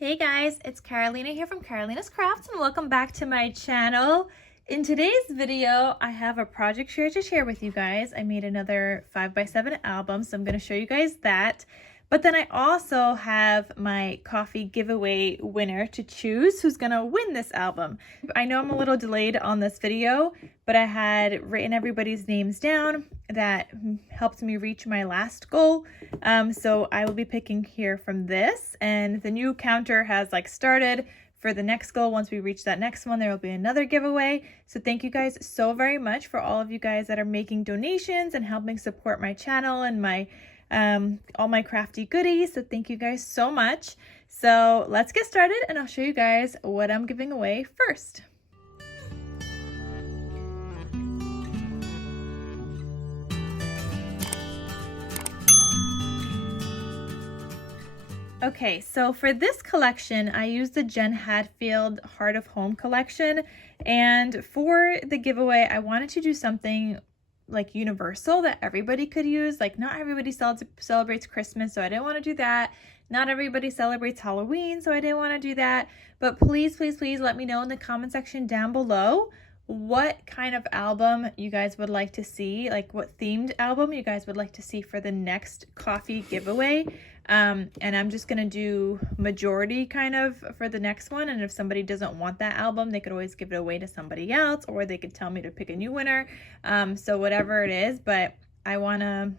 Hey guys, it's Carolina here from KarolinasKrafts and welcome back to my channel. In today's video, I have a project share to share with you guys. I made another 5x7 album, so I'm going to show you guys that. But then I also have my coffee giveaway winner to choose who's going to win this album. I know I'm a little delayed on this video, but I had written everybody's names down. That helped me reach my last goal. So I will be picking here from this, and the new counter has started for the next goal. Once we reach that next one, there will be another giveaway. So thank you guys so very much for all of you guys that are making donations and helping support my channel and my all my crafty goodies. So thank you guys so much. So let's get started and I'll show you guys what I'm giving away first. Okay, so for this collection, I used the Jen Hadfield Heart of Home collection, and for the giveaway, I wanted to do something like universal that everybody could use. Like, not everybody celebrates Christmas, so I didn't want to do that. Not everybody celebrates Halloween, so I didn't want to do that. But please, please, please let me know in the comment section down below what kind of album you guys would like to see, like what themed album you guys would like to see for the next coffee giveaway. And I'm just gonna do majority kind of for the next one, and if somebody doesn't want that album, they could always give it away to somebody else, or they could tell me to pick a new winner. So whatever it is, but I want to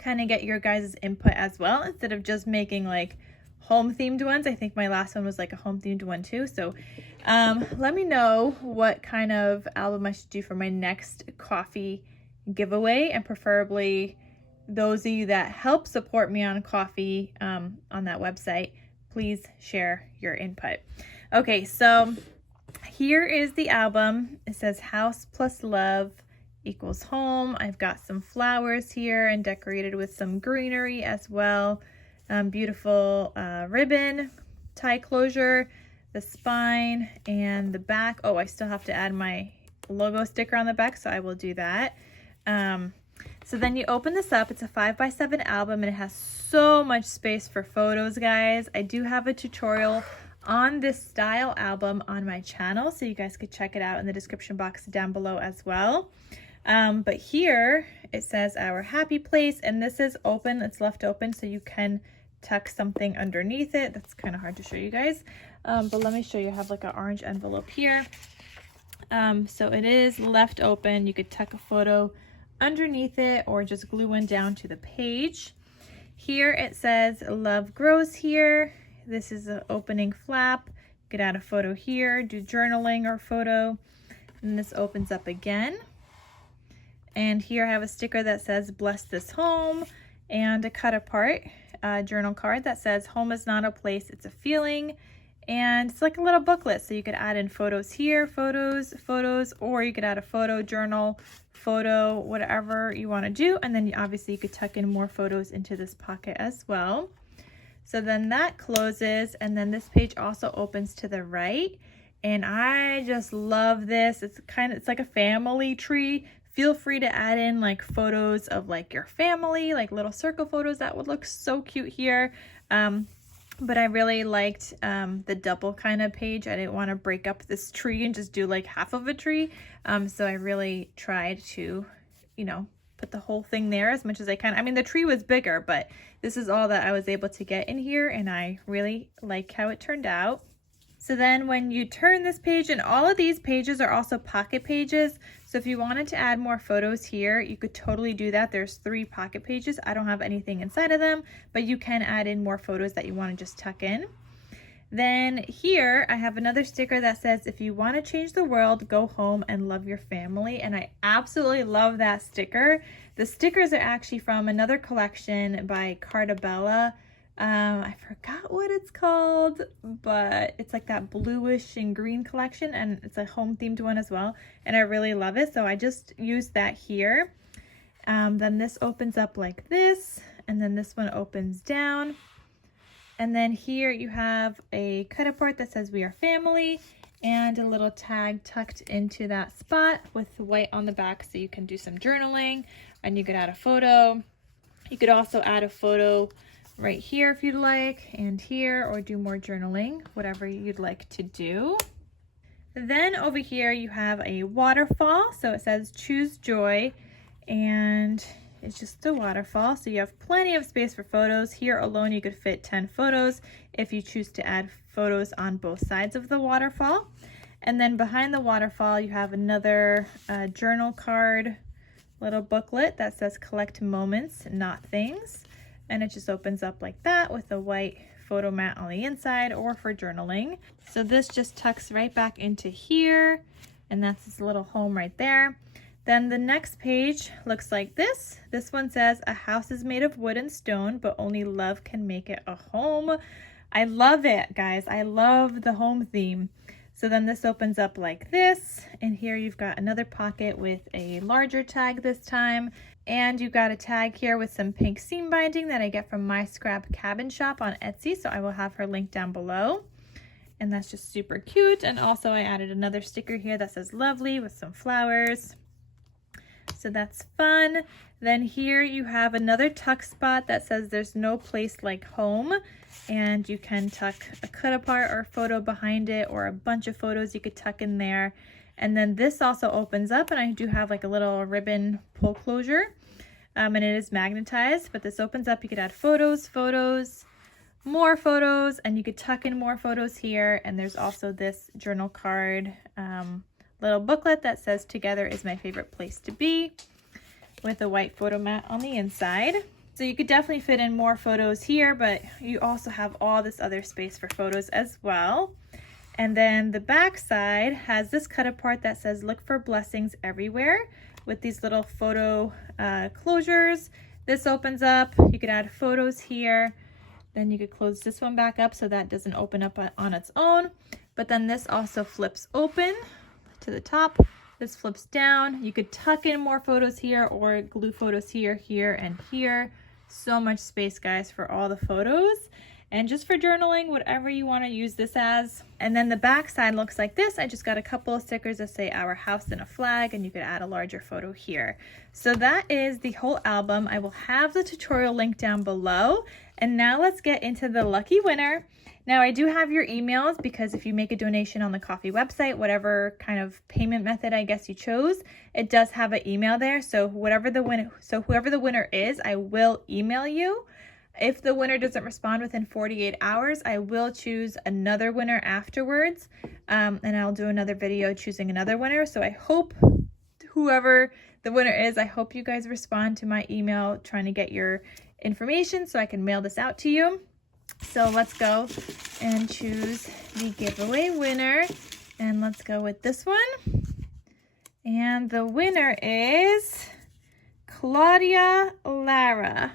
kind of get your guys' input as well, instead of just making like home themed ones. I think my last one was like a home themed one too. So let me know what kind of album I should do for my next coffee giveaway, and preferably those of you that help support me on coffee on that website, please share your input. Okay, so here is the album. It says house plus love equals home. I've got some flowers here and decorated with some greenery as well. Beautiful ribbon, tie closure, the spine, and the back. Oh, I still have to add my logo sticker on the back, so I will do that. So then you open this up. It's a 5x7 album, and it has so much space for photos, guys. I do have a tutorial on this style album on my channel, so you guys could check it out in the description box down below as well. But here it says our happy place, and this is open. It's left open, so you can tuck something underneath it. That's kind of hard to show you guys, but let me show you. I have like an orange envelope here. So it is left open. You could tuck a photo underneath it or just glue one down to the page. Here it says love grows here. This is an opening flap. You could add a photo here, do journaling or photo, and this opens up again. And here I have a sticker that says bless this home, and a cut apart journal card that says home is not a place, it's a feeling. And it's like a little booklet, so you could add in photos here, photos, or you could add a photo journal, photo, whatever you want to do. And then obviously you could tuck in more photos into this pocket as well. So then that closes, and then this page also opens to the right. And I just love this. It's like a family tree. Feel free to add in like photos of like your family, like little circle photos. That would look so cute here. But I really liked the double kind of page. I didn't want to break up this tree and just do like half of a tree. So I really tried to, put the whole thing there as much as I can. I mean, the tree was bigger, but this is all that I was able to get in here, and I really like how it turned out. So then when you turn this page, and all of these pages are also pocket pages. So if you wanted to add more photos here, you could totally do that. There's 3 pocket pages. I don't have anything inside of them, but you can add in more photos that you want to just tuck in. Then here I have another sticker that says, if you want to change the world, go home and love your family. And I absolutely love that sticker. The stickers are actually from another collection by Cartabella. I forgot what it's called, but it's like that bluish and green collection, and it's a home themed one as well, and I really love it, so I just used that here. Then this opens up like this, and then this one opens down, and then here you have a cut apart that says we are family, and a little tag tucked into that spot with white on the back, so you can do some journaling, and you could add a photo. You could also add a photo right here if you'd like, and here, or do more journaling, whatever you'd like to do. Then over here you have a waterfall, so it says choose joy, and it's just a waterfall, so you have plenty of space for photos. Here alone you could fit 10 photos if you choose to add photos on both sides of the waterfall. And then behind the waterfall you have another journal card little booklet that says collect moments, not things, and it just opens up like that with a white photo mat on the inside, or for journaling. So this just tucks right back into here, and that's this little home right there. Then the next page looks like this. This one says a house is made of wood and stone, but only love can make it a home. I love it, guys. I love the home theme. So then this opens up like this, and here you've got another pocket with a larger tag this time, and you've got a tag here with some pink seam binding that I get from My Scrap Cabin Shop on Etsy, so I will have her link down below. And that's just super cute. And also I added another sticker here that says lovely with some flowers. So that's fun. Then here you have another tuck spot that says there's no place like home, and you can tuck a cut apart or a photo behind it, or a bunch of photos you could tuck in there. And then this also opens up, and I do have like a little ribbon pull closure, and it is magnetized, but this opens up. You could add photos, more photos, and you could tuck in more photos here. And there's also this journal card little booklet that says together is my favorite place to be, with a white photo mat on the inside. So you could definitely fit in more photos here, but you also have all this other space for photos as well. And then the back side has this cut apart that says look for blessings everywhere, with these little photo closures. This opens up, you could add photos here, then you could close this one back up so that doesn't open up on its own. But then this also flips open to the top. This flips down. You could tuck in more photos here, or glue photos here, here, and here. So much space, guys, for all the photos. And just for journaling, whatever you want to use this as. And then the back side looks like this. I just got a couple of stickers that say our house and a flag, and you could add a larger photo here. So that is the whole album. I will have the tutorial link down below. And now let's get into the lucky winner. Now I do have your emails, because if you make a donation on the Kofi website, whatever kind of payment method I guess you chose, it does have an email there. So whoever the winner is, I will email you. If the winner doesn't respond within 48 hours, I will choose another winner afterwards, and I'll do another video choosing another winner. So I hope whoever the winner is, I hope you guys respond to my email trying to get your information so I can mail this out to you. So let's go and choose the giveaway winner, and let's go with this one. And the winner is Claudia Lara.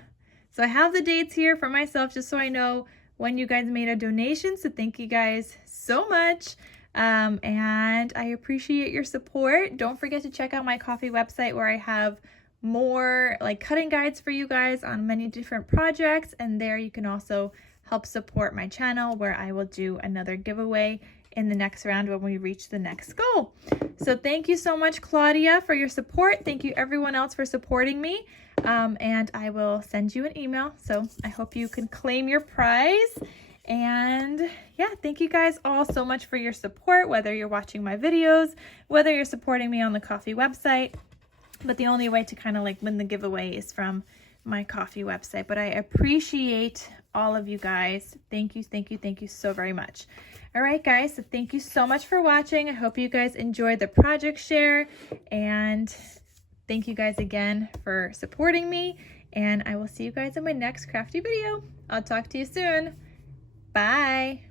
So I have the dates here for myself just so I know when you guys made a donation. So thank you guys so much. And I appreciate your support. Don't forget to check out my Kofi website, where I have more like cutting guides for you guys on many different projects. And there you can also help support my channel, where I will do another giveaway in the next round when we reach the next goal. So thank you so much, Claudia, for your support. Thank you everyone else for supporting me. And I will send you an email. So I hope you can claim your prize. And yeah, thank you guys all so much for your support, whether you're watching my videos, whether you're supporting me on the Kofi website. But the only way to kind of like win the giveaway is from my Kofi website. But I appreciate all of you guys. Thank you, thank you, thank you so very much. All right, guys, so thank you so much for watching. I hope you guys enjoyed the project share, and thank you guys again for supporting me, and I will see you guys in my next crafty video. I'll talk to you soon. Bye.